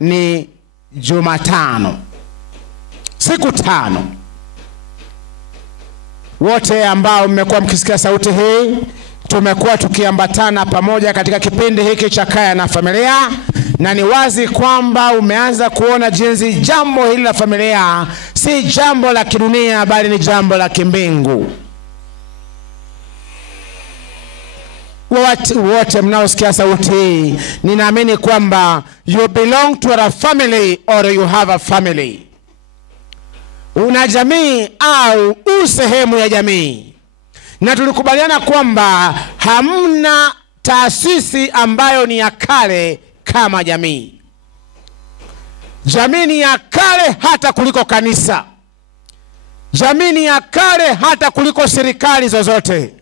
ni Jumatano. Siku 5. Wote ambao mmekuwa mkisikia sauti hii, tumekuwa tukiambatana pamoja katika kipindi hiki cha Kaya na Familia, na ni wazi kwamba umeanza kuona jinsi jambo hili la familia si jambo la kidunia bali ni jambo la kimbingu. Wote mnaosikia sauti hii, ninaamini kwamba you belong to a family or you have a family. Una jamii au sehemu ya jamii. Na tulikubaliana kwamba hamna taasisi ambayo ni ya kale kama jamii. Jamii ni ya kale hata kuliko kanisa. Jamii ni ya kale hata kuliko serikali zozote.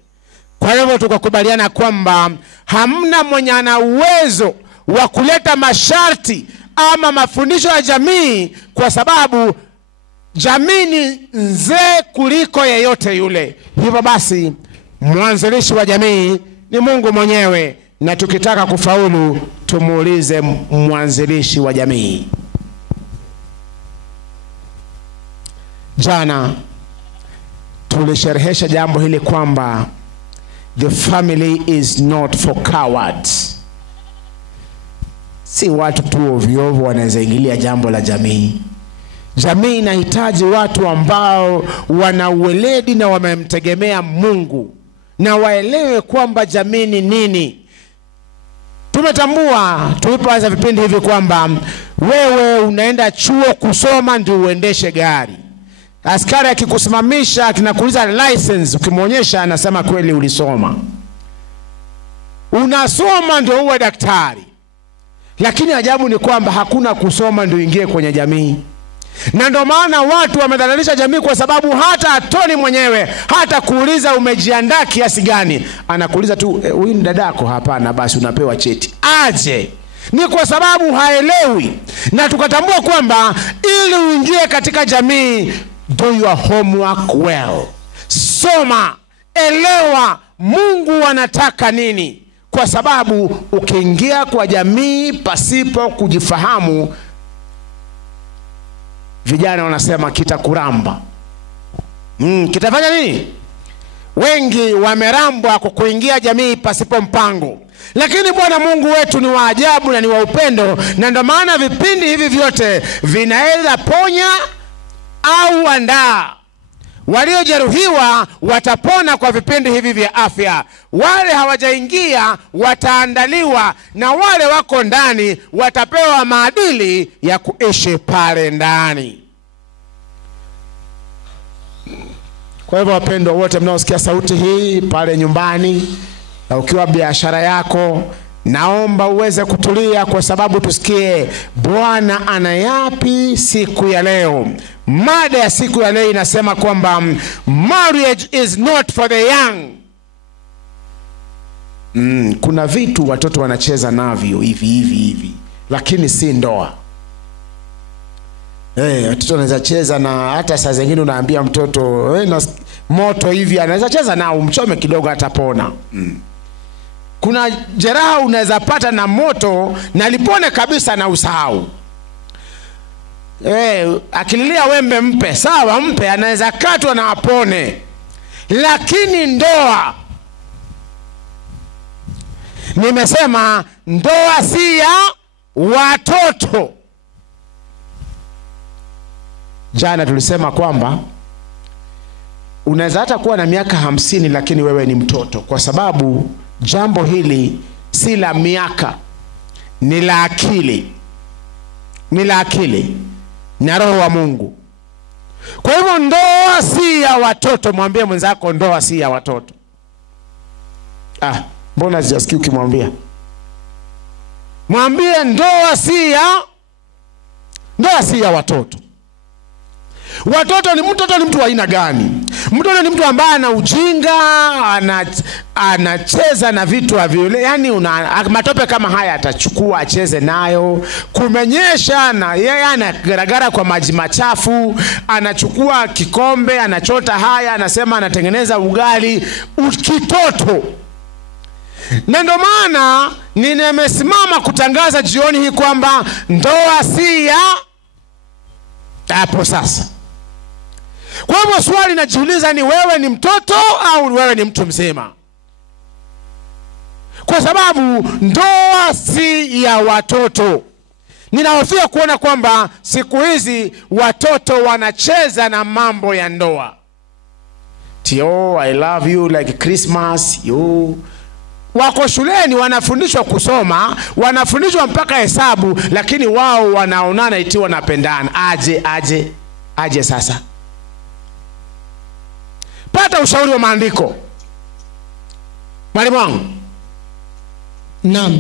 Kwa hivyo tukakubaliana kwamba hamna mwenye ana uwezo wa kuleta masharti ama mafundisho ya jamii, kwa sababu jamii ni nzee kuliko yeyote yule. Hivyo basi mwanzilishi wa jamii ni Mungu mwenyewe, na tukitaka kufaulu tumuulize mwanzilishi wa jamii. Jana tulisherehesha jambo hili kwamba the family is not for cowards. Si watu tu ovyo wanaweza ingilia jambo la jamii. Jamii inahitaji watu ambao wana uweledi na wamemtegemea Mungu na waelewe kwamba jamii ni nini. Tumetambua tulipoanza vipindi hivi kwamba wewe unaenda chuo kusoma ndio uendeshe gari. Askari akikusimamisha kinakuuliza license, ukimwonyesha anasema kweli ulisoma. Unasoma ndio uwe daktari. Lakini ajabu ni kwamba hakuna kusoma ndio ingie kwenye jamii. Na ndio maana watu wamedhalilisha jamii, kwa sababu hata atoni mwenyewe hata kuuliza umejiandaa kiasi gani, anakuuliza tu huyu ni dadako. Hapana, basi unapewa cheti aje. Ni kwa sababu haelewi. Na tukatambua kwamba ili uingie katika jamii, do your homework well. Soma, elewa Mungu anataka nini, kwa sababu ukiingia kwa jamii pasipo kujifahamu, vijana wanasema kitakuramba. Kitafanya nini? Wengi wamerambwa kwa kuingia jamii pasipo mpango. Lakini Bwana Mungu wetu ni wa ajabu na ni wa upendo, na ndio maana vipindi hivi vyote vinaenda ponya au andaa. Waliojeruhiwa watapona kwa vipindi hivi vya afya. Wale hawajaingia wataandaliwa, na wale wako ndani watapewa maadili ya kuishi pale ndani. Kwa hivyo wapendwa wote mnaosikia sauti hii pale nyumbani na ukiwa biashara yako, naomba uweze kutulia, kwa sababu tusikie Bwana anayapi siku ya leo. Mada ya siku ya leo inasema kwamba marriage is not for the young. Kuna vitu watoto wanacheza navyo hivi, lakini si ndoa. Watoto wanaweza cheza, na hata saa zingine unaambia mtoto na moto hivi, anaweza cheza na umchome kidogo atapona. Kuna jeraha unaweza pata na moto na lipone kabisa na usahau. Akililia wembe mpe, sawa mpe, anaweza katwa na apone. Lakini ndoa, nimesema ndoa si ya watoto. Jana tulisema kwamba unaweza hata kuwa na miaka 50 lakini wewe ni mtoto, kwa sababu jambo hili si la miaka, ni la akili. Ni la akili na Roho wa Mungu. Kwa hivyo ndoa si ya watoto. Mwambie mwenzako ndoa si ya watoto. Mbona sijasikii ukimwambia? Mwambie ndoa si ya watoto. Watoto ni mtoto, ni mtu wa aina gani? Mtoto ni mtu ambaye ana ujinga, anacheza na vitu havyo. Yaani matope kama haya atachukua acheze nayo. Kumenyesha na yeye anagaragara kwa maji machafu, anachukua kikombe, anachota haya, anasema anatengeneza ugali. Kitoto. Na ndio maana nimesimama kutangaza jioni hii kwamba ndoa si ya hapo sasa. Kwa hivyo swali najiuliza ni wewe ni mtoto au wewe ni mtu mzima? Kwa sababu ndoa si ya watoto. Ninahofia kuona kwamba siku hizi watoto wanacheza na mambo ya ndoa. Tio, I love you like Christmas, you. Wako shuleni wanafundishwa kusoma, wanafundishwa mpaka hesabu, lakini wao wanaonana eti wanapendana. Aje sasa. Pata ushauri wa maandiko. Mwalimu wangu. Naam.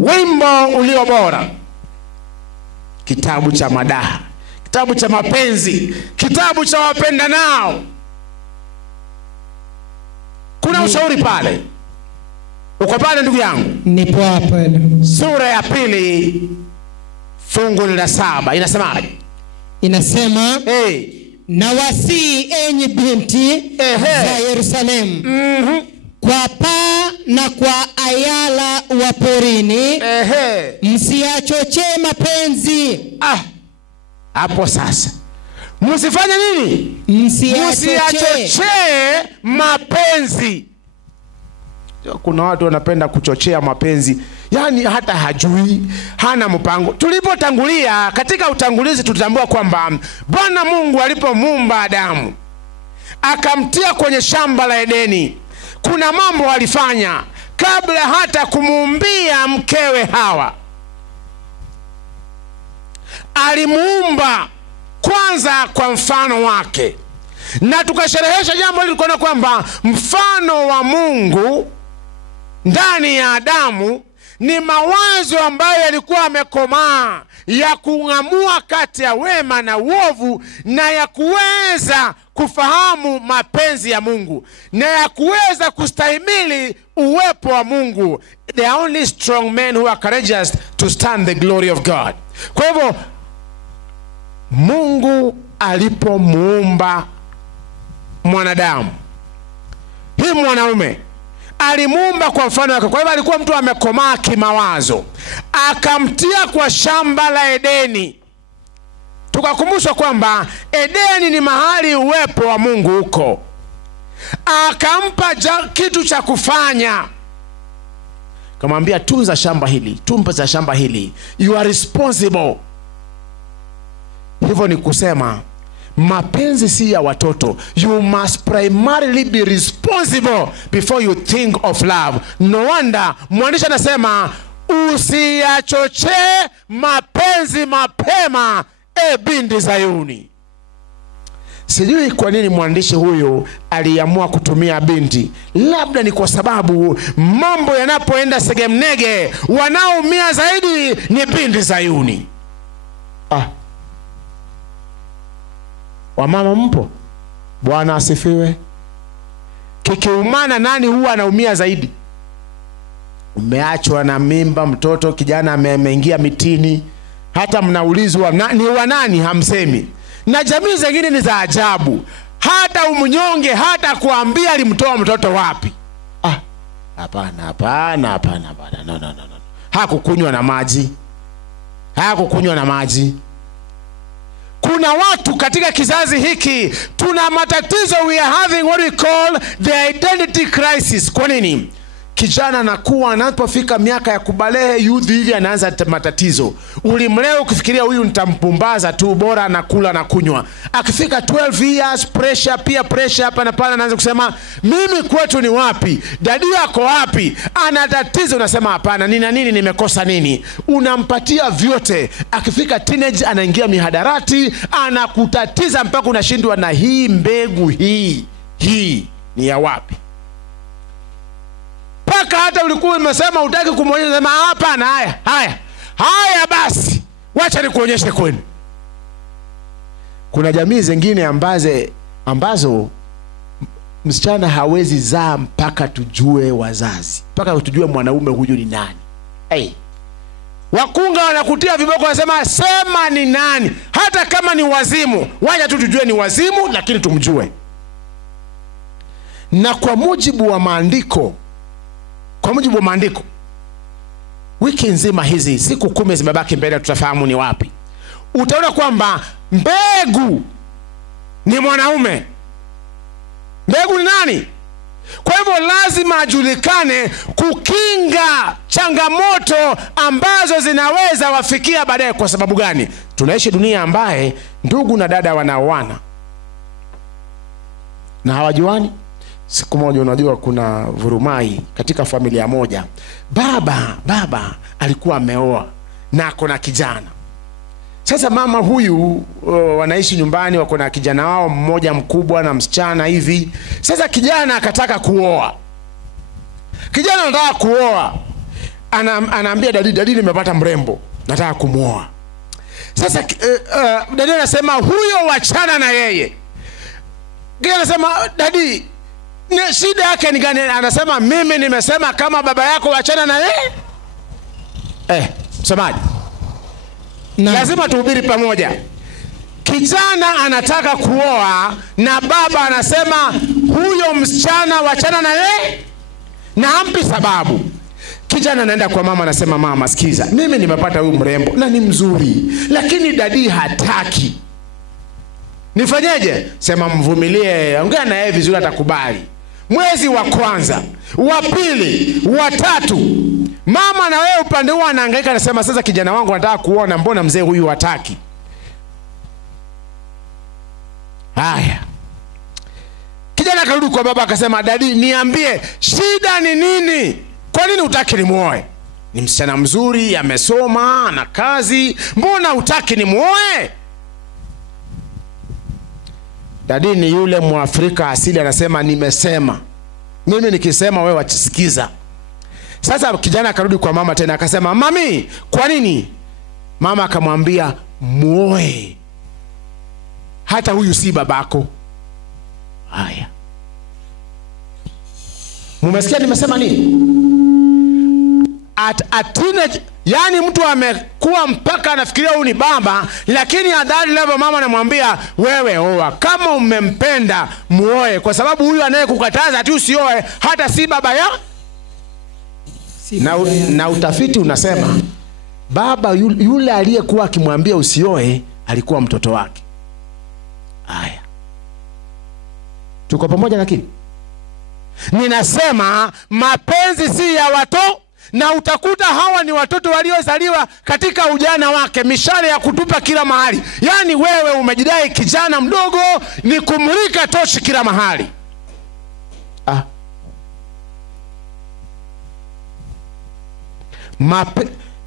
Wimbo ulio bora. Kitabu cha madaha, kitabu cha mapenzi, kitabu cha wapendanao. Kuna ushauri pale. Uko pale ndugu yangu? Nipo hapa. Sura ya 2 fungu la 7 inasemaje? Inasema, na wasii enyi binti za Yerusalemu, kwa paa na kwa ayala wa porini, msiachochee mapenzi. Hapo sasa. Msifanye nini? Msiachochee mapenzi. Kuna watu wanapenda kuchochea mapenzi. Yani hata hajui, hana mpango. Tulipotangulia katika utangulizi tutambua kwamba Bwana Mungu alipomuumba Adamu akamtia kwenye shamba la Edeni, kuna mambo alifanya kabla hata kumuumbia mkewe Hawa. Alimuumba kwanza kwa mfano wake. Na tukasherehesha jambo hili tukaona kwamba mfano wa Mungu ndani ya Adamu ni mawazo ambayo yalikuwa yamekomaa ya kung'amua kati ya wema na uovu, na ya kuweza kufahamu mapenzi ya Mungu, na ya kuweza kustahimili uwepo wa Mungu. They are only strong men who are courageous to stand the glory of God. Kwa hivyo Mungu alipomuumba mwanadamu, hii mwanaume alimuumba kwa mfano wake. Kwa hivyo alikuwa mtu amekomaa kimawazo. Akamtia kwa shamba la Edeni. Tukakumbushwa kwamba Edeni ni mahali uwepo wa Mungu uko. Akampa kitu cha kufanya. Kamwambia, tunza shamba hili, tunza shamba hili. You are responsible. Hivyo ni kusema mapenzi si ya watoto. You must primarily be responsible before you think of love. No wonder mwandishi anasema usiachochee mapenzi mapema, binti Zayuni. Sijui kwa nini mwandishi huyu aliamua kutumia binti. Labda ni kwa sababu mambo yanapoenda segemnege, wanaoumia zaidi ni binti Zayuni. Wamama mpo? Bwana asifiwe. Kikiumana nani huwa anaumia zaidi? Umeachwa na mimba, mtoto kijana ameingia mitini, hata mnaulizwa ni wa nani hamsemi. Na jamii zingine ni za ajabu. Hata umnyonge hata kuambia alimtoa mtoto wapi. Hapana. No. Hakukunywa na maji. Hakukunywa na maji. Kuna watu katika kizazi hiki tuna matatizo. We are having what we call the identity crisis. Kwa nini? Kijana anakuwa anapofika miaka ya kubalehe, youth hivi, anaanza matatizo. Ulimleo ukifikiria huyu nitampumbaza tu, bora anakula na kunywa. Akifika 12 years, pressure, peer pressure hapa na pale, anaanza kusema mimi kwetu ni wapi? Dadi yako wapi? Ana tatizo. Unasema hapana, nina nini, nimekosa nini? Unampatia vyote. Akifika teenage anaingia mihadarati, anakutatiza mpaka unashindwa na hii mbegu hii ni ya wapi? Paka hata ulikuwa umesema utaki kumuonyesha, sema hapana, haya basi wacha nikuonyeshe kwenu. Kuna jamii zingine ambazo msichana hawezi zaa mpaka tujue wazazi, mpaka tujue mwanaume huyu ni nani. Wakunga wanakutia viboko, wanasema sema ni nani, hata kama ni wazimu, wacha tu tujue ni wazimu, lakini tumjue. Na kwa mujibu wa maandiko, kwa mujibu wa maandiko. Wiki nzima hizi, siku 10 zimebaki mbele, tutafahamu ni wapi. Utaona kwamba mbegu ni mwanaume. Mbegu ni nani? Kwa hivyo lazima ajulikane kukinga changamoto ambazo zinaweza wafikia baadaye. Kwa sababu gani? Tunaishi dunia ambaye ndugu na dada wanaoana na hawajuani. Siku moja, unajua, kuna vurumai katika familia moja. Baba alikuwa ameoa na ako na kijana. Sasa mama huyu wanaishi nyumbani, wako na kijana wao mmoja mkubwa na msichana hivi. Sasa kijana akataka kuoa. Kijana anataka kuoa. Anaambia dadi nimepata mrembo, nataka kumuoa. Sasa dadi anasema huyo wachana na yeye. Kijana anasema dadi, shida yake ni gani? Anasema mimi nimesema kama baba yako wachana na yeye. Msemaji, lazima tuhubiri pamoja. Kijana anataka kuoa na baba anasema huyo msichana wachana na yeye, na hampi sababu. Kijana anaenda kwa mama, anasema mama, sikiza, mimi nimepata huyu mrembo na ni mzuri, lakini dadi hataki. Nifanyeje? Sema mvumilie, ongea na yeye vizuri, atakubali. Mwezi wa kwanza, wa pili, wa tatu, mama na wewe upande huo anahangaika, anasema sasa kijana wangu anataka kuona, mbona mzee huyu hataki? Haya, kijana akarudi kwa baba akasema, dadi, niambie shida ni nini? Kwa nini hutaki nimuoe? Ni msichana mzuri, amesoma na kazi, mbona hutaki nimuoe? Dadi ni yule Mwafrika asili, anasema nimesema. Mimi nikisema wewe wachisikiza. Sasa kijana akarudi kwa mama tena akasema, mami, kwa nini? Mama akamwambia, muoe, hata huyu si babako. Haya, mumesikia nimesema nini? Yani mtu amekuwa mpaka anafikiria huyu ni baba, lakini adhari level mama anamwambia, wewe oa, kama umempenda muoe, kwa sababu huyu anayekukataza ati usioe hata si baba ya. Na utafiti unasema baba yule aliyekuwa akimwambia usioe alikuwa mtoto wake. Haya, tuko pamoja? Lakini ninasema mapenzi si ya watoto, na utakuta hawa ni watoto waliozaliwa katika ujana wake, mishale ya kutupa kila mahali. Yani wewe umejidai kijana mdogo, ni kumulika toshi kila mahali.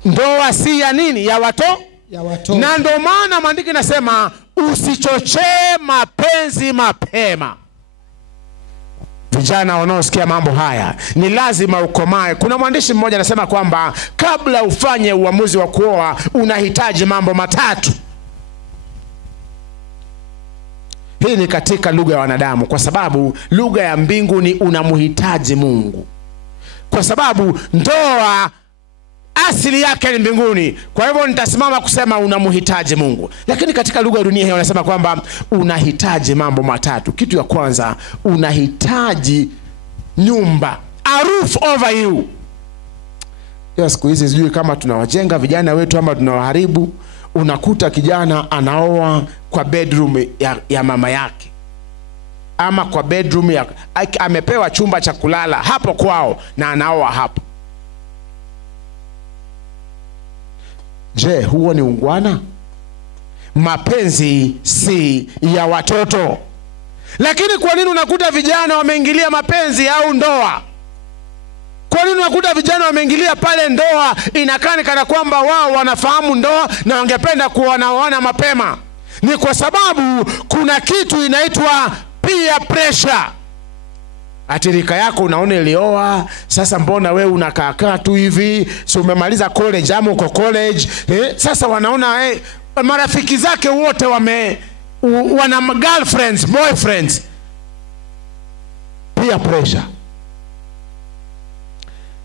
Ndoa si ya nini? Ya watoto. Na ndio maana maandiko yanasema usichochee mapenzi mapema. Vijana wanaosikia mambo haya, ni lazima ukomae. Kuna mwandishi mmoja anasema kwamba kabla ufanye uamuzi wa kuoa unahitaji mambo matatu. Hii ni katika lugha ya wanadamu, kwa sababu lugha ya mbingu ni unamhitaji Mungu, kwa sababu ndoa asili yake ni mbinguni. Kwa hivyo nitasimama kusema unamhitaji Mungu. Lakini katika lugha ya dunia hii wanasema kwamba unahitaji mambo matatu. Kitu ya kwanza, unahitaji nyumba, a roof over you. Ya siku hizi sijui kama tunawajenga vijana wetu ama tunawaharibu. Unakuta kijana anaoa kwa bedroom ya mama yake, ama kwa bedroom ya amepewa chumba cha kulala hapo kwao na anaoa hapo. Je, huo ni ungwana? Mapenzi si ya watoto. Lakini kwa nini unakuta vijana wameingilia mapenzi au ndoa? Kwa nini unakuta vijana wameingilia pale ndoa, inakaa kana kwamba wao wanafahamu ndoa na wangependa kuoana mapema? Ni kwa sababu kuna kitu inaitwa peer pressure. Atirika yako unaona ilioa, sasa mbona wewe unakaa tu hivi? So umemaliza college ama uko college, sasa wanaona marafiki zake wote wana girlfriends, boyfriends. Peer pressure.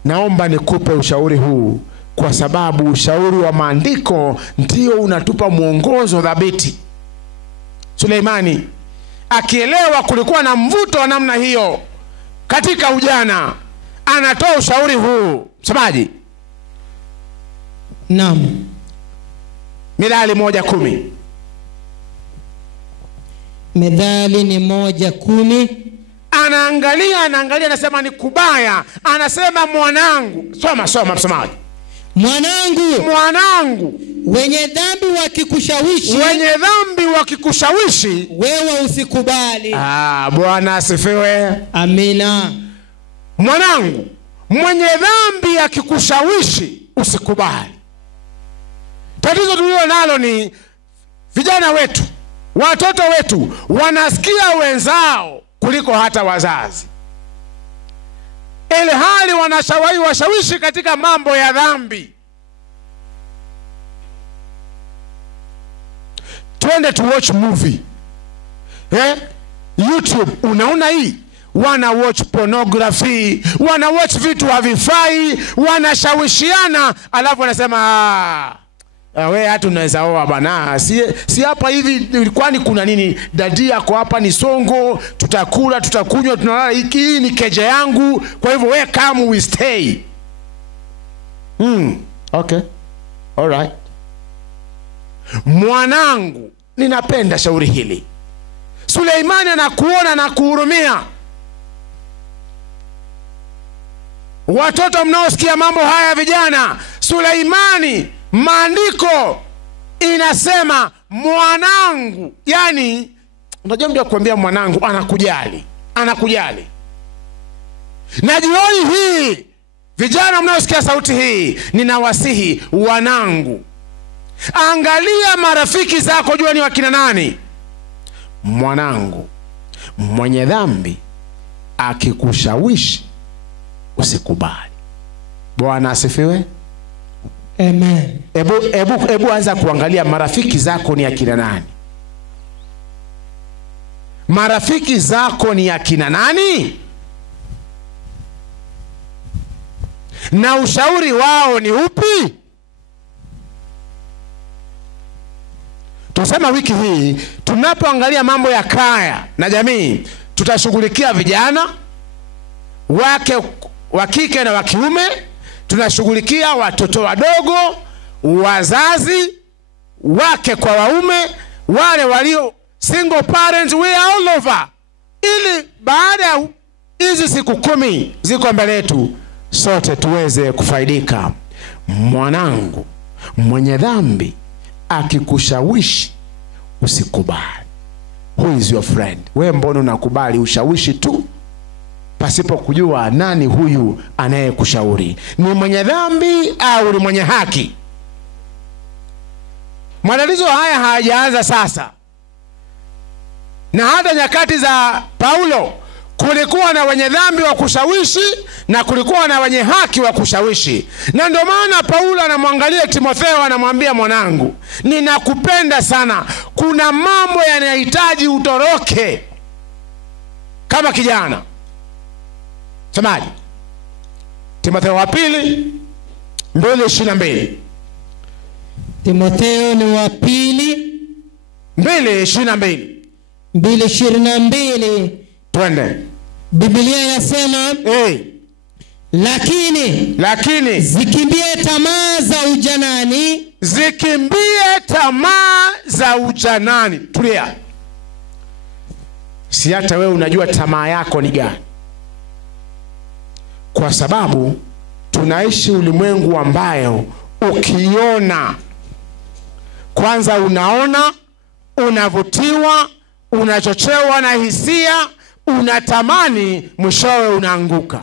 Naomba nikupe ushauri huu, kwa sababu ushauri wa maandiko ndio unatupa mwongozo dhabiti. Suleimani akielewa kulikuwa na mvuto wa namna hiyo katika ujana, anatoa ushauri huu. Msomaji. Naam. Mithali 1:10. Mithali ni 1:10. Anaangalia anasema ni kubaya. Anasema mwanangu. Soma msomaji. Mwanangu, wenye dhambi wakikushawishi, wewe usikubali. Bwana asifiwe. Amina. Mwanangu, mwenye dhambi akikushawishi usikubali. Tatizo tulilo nalo ni vijana wetu, watoto wetu wanasikia wenzao kuliko hata wazazi, ile hali washawishi katika mambo ya dhambi. Twende to watch movie. YouTube unaona hii, wana watch pornography, wana watch vitu havifai, wanashawishiana, alafu wanasema we hata unaweza oa bana, si hapa hivi, kwani kuna nini? Dadi yako hapa ni songo, tutakula, tutakunywa, tunalala, hiki ni keje yangu, kwa hivyo we come we stay. Okay. All right. Mwanangu, ninapenda shauri hili. Suleimani anakuona na kuhurumia. Watoto mnaosikia mambo haya vijana, Suleimani, maandiko inasema mwanangu. Yani unajua mtu akwambia mwanangu, anakujali. Na jioni hii vijana mnaosikia sauti hii, ninawasihi wanangu, angalia marafiki zako, jua ni wakina nani. Mwanangu, mwenye dhambi akikushawishi usikubali. Bwana asifiwe. Amen. Ebu anza kuangalia marafiki zako ni akina nani. Marafiki zako ni akina nani? Na ushauri wao ni upi? Tusema wiki hii tunapoangalia mambo ya kaya na jamii, tutashughulikia vijana wake wa kike na wa kiume, tunashughulikia watoto wadogo, wazazi wake kwa waume, wale walio single parents, we are all over, ili baada ya hizi siku 10 ziko mbele yetu sote tuweze kufaidika. Mwanangu, mwenye dhambi akikushawishi usikubali. Who is your friend? Wewe mbona unakubali ushawishi tu pasipo kujua nani huyu anayekushauri? Ni mwenye dhambi au ni mwenye haki? Matatizo haya hayajaanza sasa. Na hata nyakati za Paulo kulikuwa na wenye dhambi wa kushawishi na kulikuwa na wenye haki wa kushawishi. Na ndio maana Paulo anamwangalia Timotheo, anamwambia mwanangu, ninakupenda sana, kuna mambo yanahitaji utoroke kama kijana. Semaji? Timotheo wa pili 2:22. Timotheo ni wa pili 2:22. 2:22. Twende. Biblia inasema lakini zikimbie tamaa za ujanani. Zikimbie tamaa za ujanani. Tulia. Si hata wewe unajua tamaa yako ni gani? Kwa sababu tunaishi ulimwengu ambayo ukiona kwanza unaona, unavutiwa, unachochewa na hisia, unatamani, mwishowe unaanguka.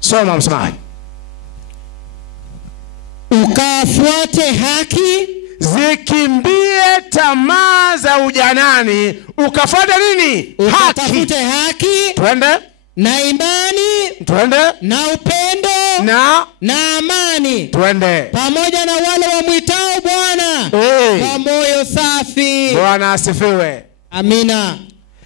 Soma msemaji. Ukafuate haki. Zikimbie tamaa za ujanani, ukafuate nini? Ukatafute haki. Twende. Na imani. Twende. Na upendo. Na amani. Twende. Pamoja na wale wamwitao Bwana kwa moyo safi. Bwana asifiwe. Amina.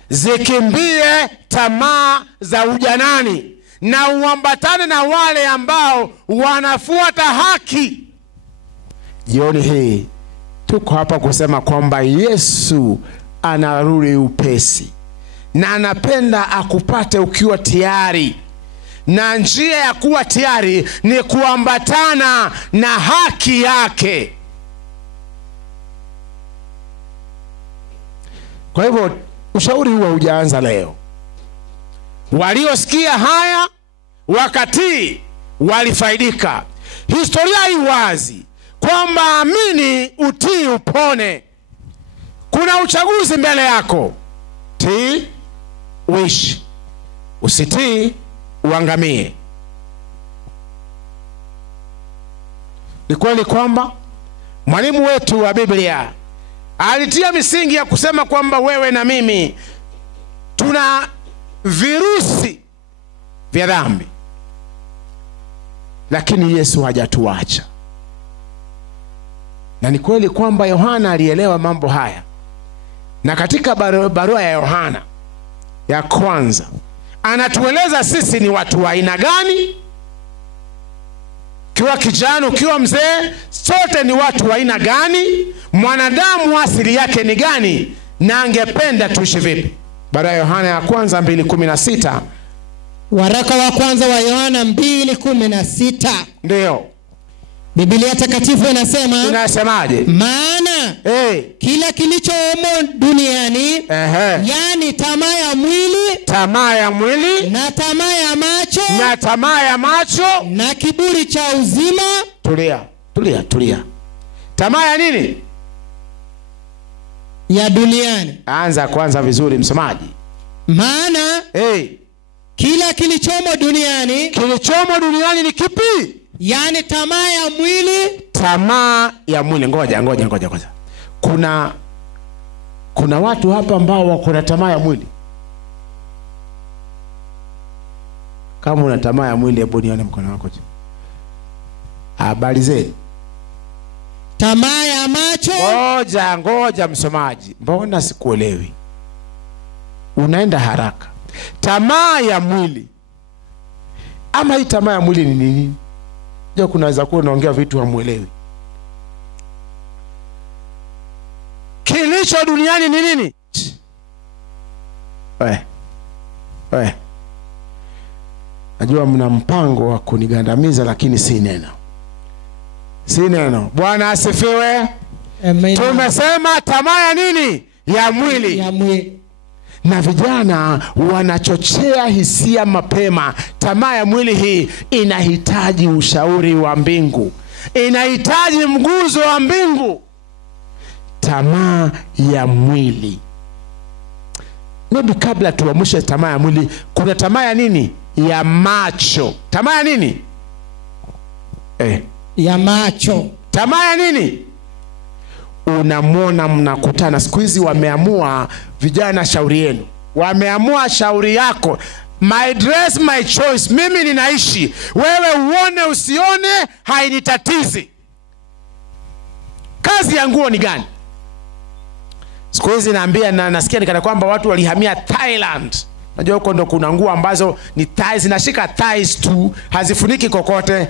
Zikimbie tamaa za ujanani na uambatane na wale ambao wanafuata haki. Jioni hii tuko hapa kusema kwamba Yesu anarudi upesi, na anapenda akupate ukiwa tayari. Na njia ya kuwa tayari ni kuambatana na haki yake. Kwa hivyo ushauri huo hujaanza leo. Waliosikia haya wakati walifaidika. Historia hii wazi kwamba amini, utii, upone. Kuna uchaguzi mbele yako. Tii, uishi. Usitii, uangamie. Ni kweli kwamba mwalimu wetu wa Biblia alitia misingi ya kusema kwamba wewe na mimi tuna virusi vya dhambi, lakini Yesu hajatuacha. Na ni kweli kwamba Yohana alielewa mambo haya. Na katika barua ya Yohana ya kwanza anatueleza sisi ni watu wa aina gani. Kiwa kijana, ukiwa mzee, sote ni watu wa aina gani, mwanadamu asili yake ni gani, na angependa tuishi vipi. Barua ya Yohana ya kwanza 2:16. Waraka wa kwanza wa Yohana 2:16. Ndio Biblia takatifu inasema, inasemaje? Maana kila kilichomo duniani, yani tamaa ya mwili, na tamaa ya macho, na kiburi cha uzima. Tulia. Tamaa ya nini? Ya duniani. Anza kwanza vizuri msomaji. Maana kila kilichomo duniani ni kipi? Yani tamaa ya mwili. Tamaa ya mwili. Ngoja. Kuna watu hapa ambao wako na tamaa ya mwili. Kama una tamaa ya mwili, hebu nione mkono wako. Habari zenu. Tamaa ya macho. Ngoja msomaji. Mbona sikuelewi? Unaenda haraka. Tamaa ya mwili. Ama hii tamaa ya mwili ni nini? Ndio kunaweza kuwa unaongea vitu hamuelewi. Kilicho duniani ni nini? Najua mna mpango wa kunigandamiza, lakini si neno. Bwana asifiwe. Amen. Tumesema tamaa ya nini? Ya mwili. Na vijana wanachochea hisia mapema. Tamaa ya mwili hii inahitaji ushauri wa mbingu, inahitaji mguzo wa mbingu. Tamaa ya mwili. Maybe kabla tuamshe tamaa ya mwili, kuna tamaa ya nini? Ya macho. Tamaa ya nini? Ya macho. Tamaa ya nini? Unamwona, mnakutana siku hizi, wameamua vijana, shauri yenu. Wameamua shauri yako. My dress, my choice. Mimi ninaishi, wewe uone usione, hainitatizi. Kazi ya nguo ni gani? Siku hizi naambia na nasikia nikana kwamba watu walihamia Thailand. Najua huko ndo kuna nguo ambazo ni thighs, zinashika thighs tu, hazifuniki kokote.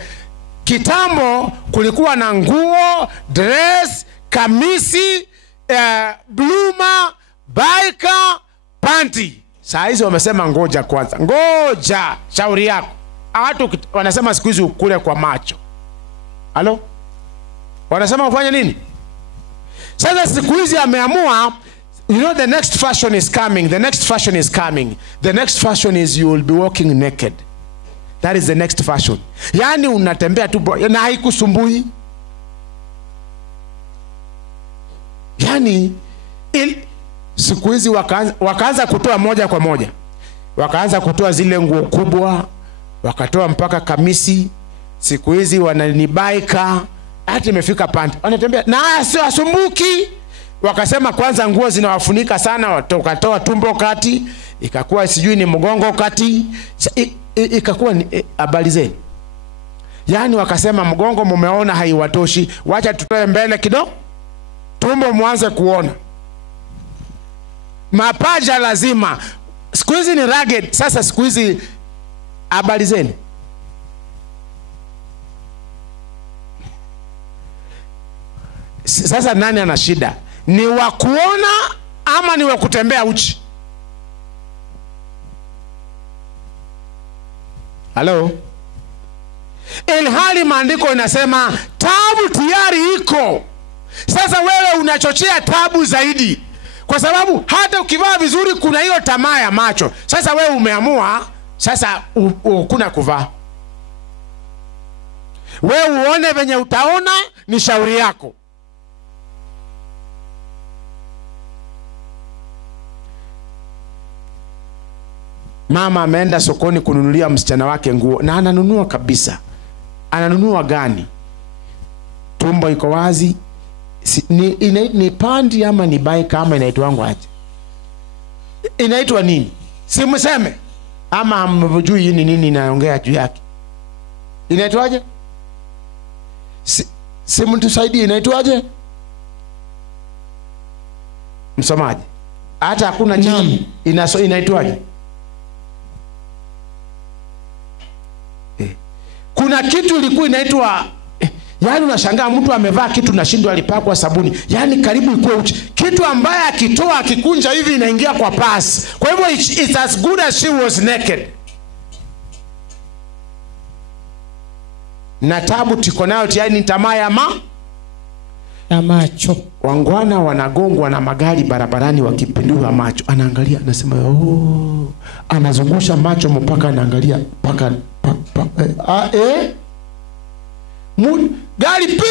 Kitambo kulikuwa na nguo, dress, kamisi, bluma, baika, panty. Saa hizi wamesema ngoja kwanza. Ngoja, shauri yako. Watu wanasema siku hizi ukule kwa macho. Halo? Wanasema ufanye nini? Sasa siku hizi ameamua, the next fashion is coming. The next fashion is you will be walking naked. That is the next fashion. Yani unatembea tu na haikusumbui. Yani siku hizi wakaanza kutoa moja kwa moja. Wakaanza kutoa zile nguo kubwa, wakatoa mpaka kamisi. Siku hizi wananibaika, hata imefika panty. Wanatembea na sio asumbuki. Wakasema kwanza nguo zinawafunika sana, wakatoa tumbo kati, ikakuwa sijui ni mgongo kati, ikakuwa ni habari zenu. Yani wakasema mgongo mumeona haiwatoshi, wacha tutoe mbele kidogo, tumbo muanze kuona. Mapaja lazima. Siku hizi ni rugged. Sasa siku hizi habari zenu. Sasa nani ana shida? Ni wa kuona ama ni wa kutembea uchi? Halo? Ilhali maandiko inasema tabu tayari iko. Sasa wewe unachochea tabu zaidi. Kwa sababu hata ukivaa vizuri kuna hiyo tamaa ya macho. Sasa wewe umeamua sasa kuna kuvaa. Wewe uone venye utaona, ni shauri yako. Mama ameenda sokoni kununulia msichana wake nguo, na ananunua kabisa. Ananunua gani? Tumbo iko wazi. Ni pandi ama ni bike ama inaitwa wangu aje? Inaitwa nini? Simseme. Ama mvujui yini nini naongea juu yake? Inaitwaje? Simu tusaidie, inaitwaje? Msomaji. Hata hakuna chini. Inaitwaje? Kuna kitu ilikuwa inaitwa yani unashangaa mtu amevaa kitu na shindo alipakwa sabuni. Yani karibu ikuwe uchi. Kitu ambaye akitoa akikunja hivi inaingia kwa pasi. Kwa hivyo it's as good as she was naked. Na tabu tiko nayo tayari ni tamaa ya macho. Wangwana wanagongwa na magari barabarani wakipindua macho. Anaangalia anasema anazungusha macho mpaka anaangalia mpaka gari pi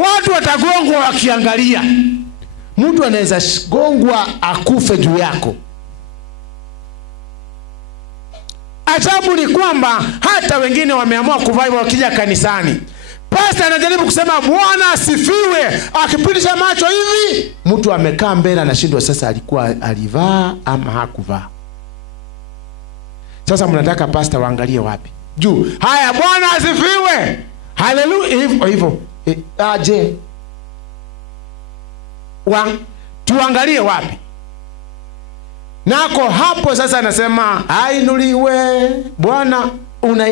watu watagongwa wakiangalia. Mtu anaweza gongwa akufe juu yako. Ajabu ni kwamba hata wengine wameamua kuvaa hivyo wakija kanisani. Pastor anajaribu kusema Bwana asifiwe, akipitisha macho hivi, mtu amekaa mbele anashindwa sasa alikuwa alivaa ama hakuvaa. Sasa mnataka pastor waangalie wapi? Juu. Haya, Bwana asifiwe. Haleluya. Hivyo. Aje. Tuangalie wapi? Nako hapo sasa anasema ainuliwe Bwana.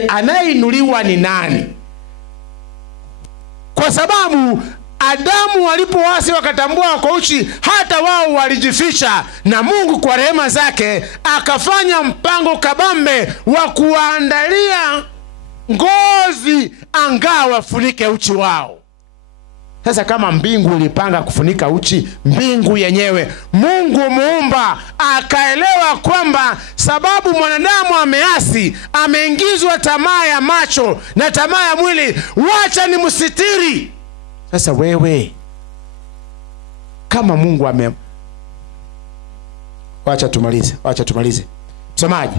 Anayeinuliwa ni nani? Kwa sababu Adamu walipoasi wakatambua wako uchi, hata wao walijifisha, na Mungu kwa rehema zake akafanya mpango kabambe wa kuandalia ngozi angaa wafunike uchi wao. Sasa kama mbingu ilipanga kufunika uchi, mbingu yenyewe Mungu muumba akaelewa kwamba sababu mwanadamu ameasi, ameingizwa tamaa ya macho na tamaa ya mwili, wacha ni msitiri. Sasa wewe kama Mungu wacha tumalize. Msomaji.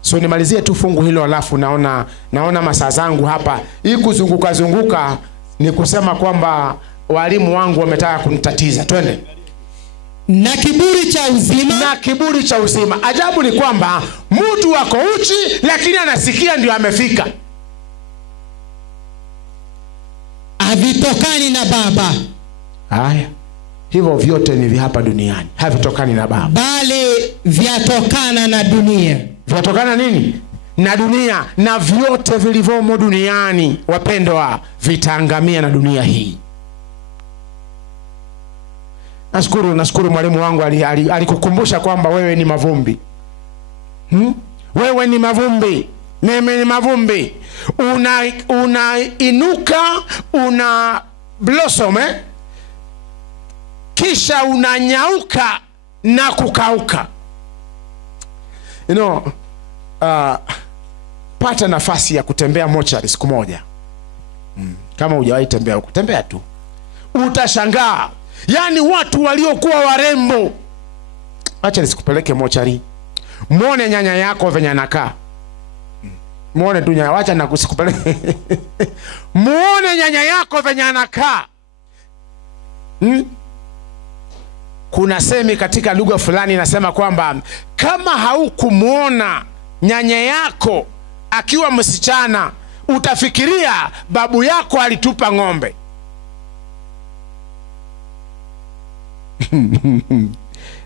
So nimalizie tu fungu hilo alafu naona masaa zangu hapa. Hii kuzunguka ni kusema kwamba walimu wangu wametaka kunitatiza. Twende. Na kiburi cha uzima. Ajabu ni kwamba mtu wako uchi lakini anasikia ndio amefika. Havitokani na Baba. Haya. Hivyo vyote ni vya hapa duniani. Havitokani na Baba. Bali vyatokana na dunia. Vyatokana nini? Na dunia, na vyote vilivyomo duniani wapendwa vitaangamia na dunia hii. Nashukuru mwalimu wangu alikukumbusha kwamba wewe ni mavumbi. Wewe ni mavumbi. Mimi ni mavumbi. Unainuka, una blossom kisha unanyauka na kukauka. Pata nafasi ya kutembea mochari siku moja. Kama hujawahi tembea huko, tembea tu. Utashangaa. Yani watu waliokuwa warembo. Acha nisikupeleke mochari. Muone nyanya yako venye anakaa. Muone tu nyanya, acha nakusikupeleke. Muone nyanya yako venye anakaa. Kuna semi katika lugha fulani inasema kwamba kama haukumuona nyanya yako akiwa msichana, utafikiria babu yako alitupa ng'ombe.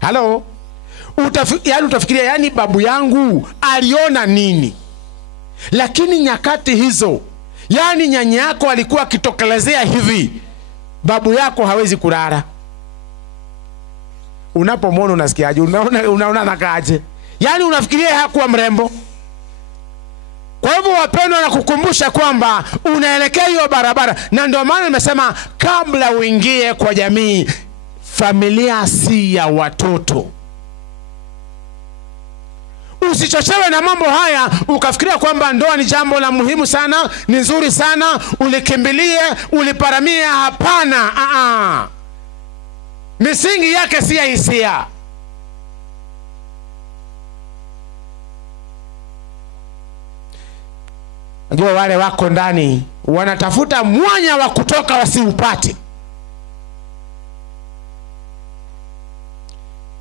Halo? Utafikiria yani babu yangu aliona nini? Lakini nyakati hizo, yani nyanya yako alikuwa akitokelezea hivi, babu yako hawezi kulala. Unapomwona unasikiaje? Unaona nakaaje? Yani unafikiria hakuwa mrembo? Kwa hivyo wapendwa, na kukumbusha kwamba unaelekea hiyo barabara, na ndio maana nimesema kabla uingie kwa jamii, familia si ya watoto. Usichochewe na mambo haya ukafikiria kwamba ndoa ni jambo la muhimu sana, ni nzuri sana, ulikimbilie, uliparamia. Hapana. Misingi yake si ya hisia. Najua wale wako ndani wanatafuta mwanya wa kutoka wasiupate.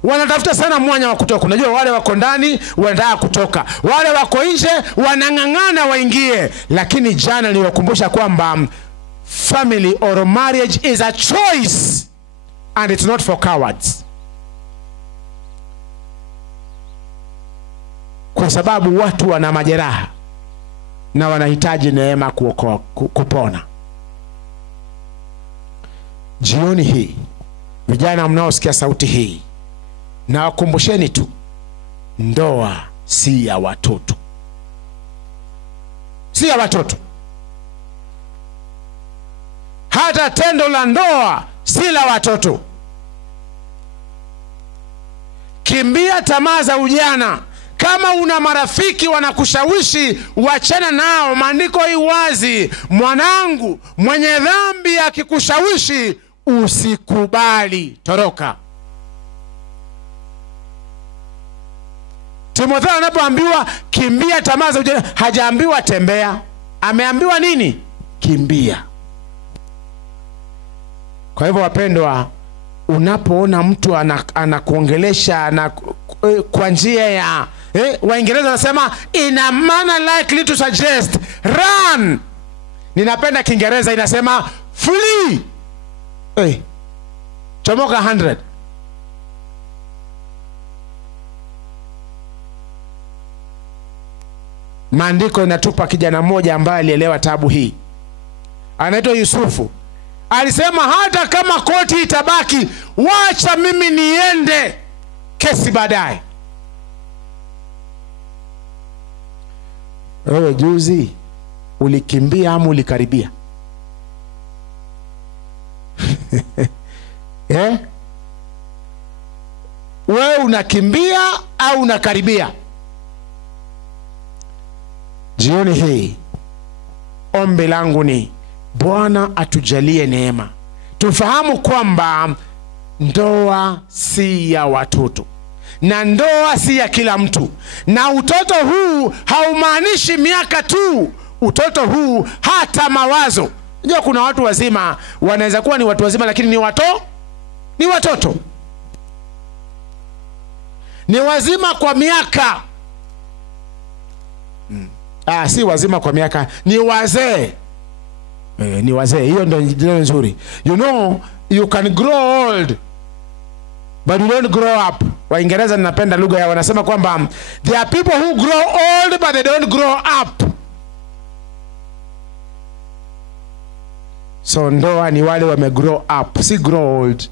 Wanatafuta sana mwanya wa kutoka. Unajua wale wako ndani wanataka kutoka, wale wako nje wanang'ang'ana waingie. Lakini jana niliwakumbusha kwamba family or marriage is a choice and it's not for cowards. Kwa sababu watu wana majeraha na wanahitaji neema kupona. Jioni hii, vijana mnaosikia sauti hii, na wakumbusheni tu, ndoa si ya watoto. Si ya watoto. Hata tendo la ndoa si la watoto. Kimbia tamaa za ujana. Kama una marafiki wanakushawishi, wachana nao. Maandiko hii wazi, mwanangu, mwenye dhambi akikushawishi usikubali, toroka. Timotheo anapoambiwa kimbia tamaa za ujana, hajaambiwa tembea. Ameambiwa nini? Kimbia. Kwa hivyo wapendwa, unapoona mtu anakuongelesha kwa njia ya Waingereza wanasema in a manner likely to suggest, run. Ninapenda Kiingereza inasema flee. Chomoka 100. Maandiko inatupa kijana mmoja ambaye alielewa tabu hii. Anaitwa Yusufu. Alisema hata kama koti itabaki, wacha mimi niende, kesi baadaye. Wewe juzi ulikimbia ama ulikaribia? Wewe unakimbia au unakaribia? Jioni hii ombi langu ni Bwana atujalie neema. Tufahamu kwamba ndoa si ya watoto, na ndoa si ya kila mtu. Na utoto huu haumaanishi miaka tu. Utoto huu hata mawazo. Unajua kuna watu wazima wanaweza kuwa ni watu wazima lakini ni watoto. Ni wazima kwa miaka. Si wazima kwa miaka, ni wazee. Ni wazee. Hiyo ndio nzuri. You know, you can grow old but you don't grow up. Waingereza ninapenda lugha ya, wanasema kwamba there are people who grow old but they don't grow up. So ndoa ni wale wame grow up, si grow old.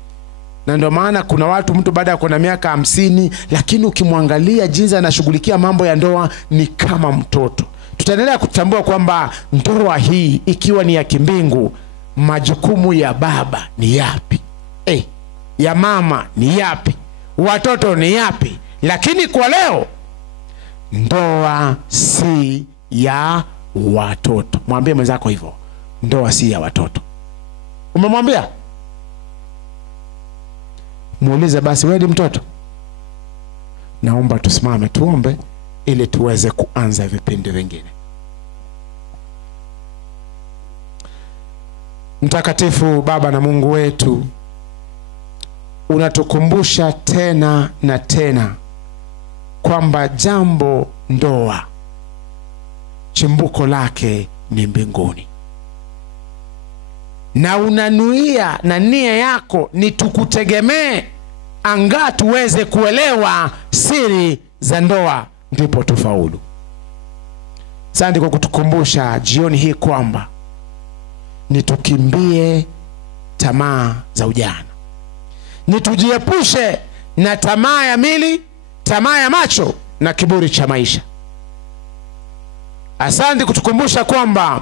Na ndio maana kuna watu mtu baada ya kuwa na miaka 50 lakini ukimwangalia jinsi anashughulikia mambo ya ndoa ni kama mtoto. Tutaendelea kutambua kwamba ndoa hii ikiwa ni ya kimbingu, majukumu ya baba ni yapi? Ya mama ni yapi? Watoto ni yapi? Lakini kwa leo, ndoa si ya watoto. Mwambie mwenzako hivyo. Ndoa si ya watoto. Umemwambia? Muulize basi, wewe ni mtoto? Naomba tusimame tuombe ili tuweze kuanza vipindi vingine. Mtakatifu Baba na Mungu wetu, unatukumbusha tena na tena kwamba jambo ndoa chimbuko lake ni mbinguni. Na unanuia na nia yako ni tukutegemee anga tuweze kuelewa siri za ndoa ndipo tufaulu. Asante kwa kutukumbusha jioni hii kwamba nitukimbie tamaa za ujana. Nitujiepushe na tamaa ya mili, tamaa ya macho na kiburi cha maisha. Asante kutukumbusha kwamba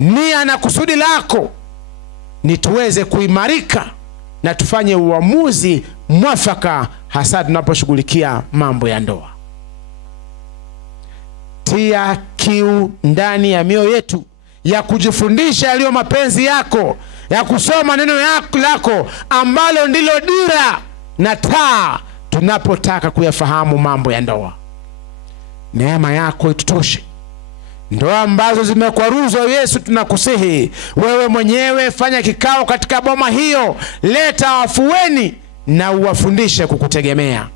nia na kusudi lako ni tuweze kuimarika na tufanye uamuzi mwafaka, hasa tunaposhughulikia mambo ya ndoa. Tia kiu ndani ya mioyo yetu ya kujifundisha yaliyo mapenzi yako, ya kusoma neno lako ambalo ndilo dira na taa tunapotaka kuyafahamu mambo ya ndoa. Neema yako itutoshe. Ndoa ambazo zimekwaruzwa, Yesu, tunakusihi wewe mwenyewe fanya kikao katika boma hiyo, leta afueni na uwafundishe kukutegemea.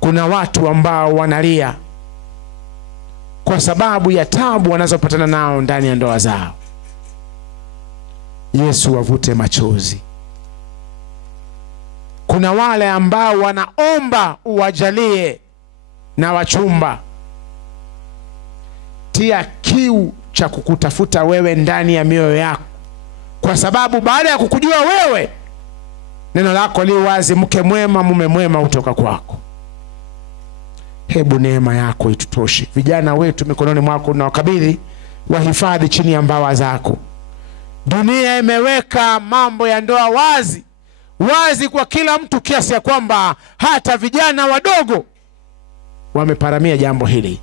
Kuna watu ambao wanalia kwa sababu ya taabu wanazopatana nao ndani ya ndoa zao. Yesu wavute machozi. Kuna wale ambao wanaomba uwajalie na wachumba. Tia kiu cha kukutafuta wewe ndani ya mioyo yako, kwa sababu baada ya kukujua wewe, neno lako li wazi, mke mwema mume mwema utoka kwako. Hebu neema yako itutoshe. Vijana wetu mikononi mwako na wakabidhi, wahifadhi chini ya mbawa zako. Dunia imeweka mambo ya ndoa wazi kwa kila mtu, kiasi ya kwamba hata vijana wadogo wameparamia jambo hili.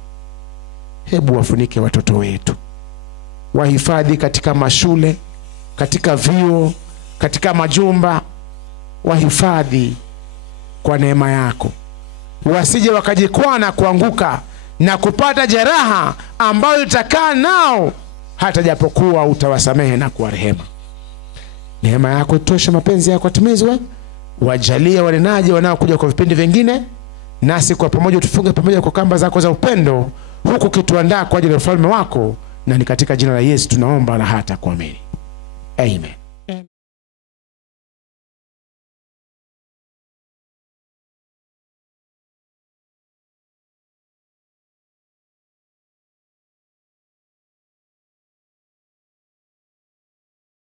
Hebu wafunike watoto wetu, wahifadhi katika mashule, katika vyuo, katika majumba, wahifadhi kwa neema yako, wasije wakajikwaa na kuanguka na kupata jeraha ambayo itakaa nao hata japokuwa utawasamehe na kuwarehema. Neema yako itoshe, mapenzi yako yatimizwe. Wajalie wanenaji wanaokuja kwa vipindi vingine, nasi kwa pamoja tufunge pamoja kwa kamba zako za upendo, huku kituandaa kwa ajili ya ufalme wako, na ni katika jina la Yesu tunaomba na hata kuamini. Amen.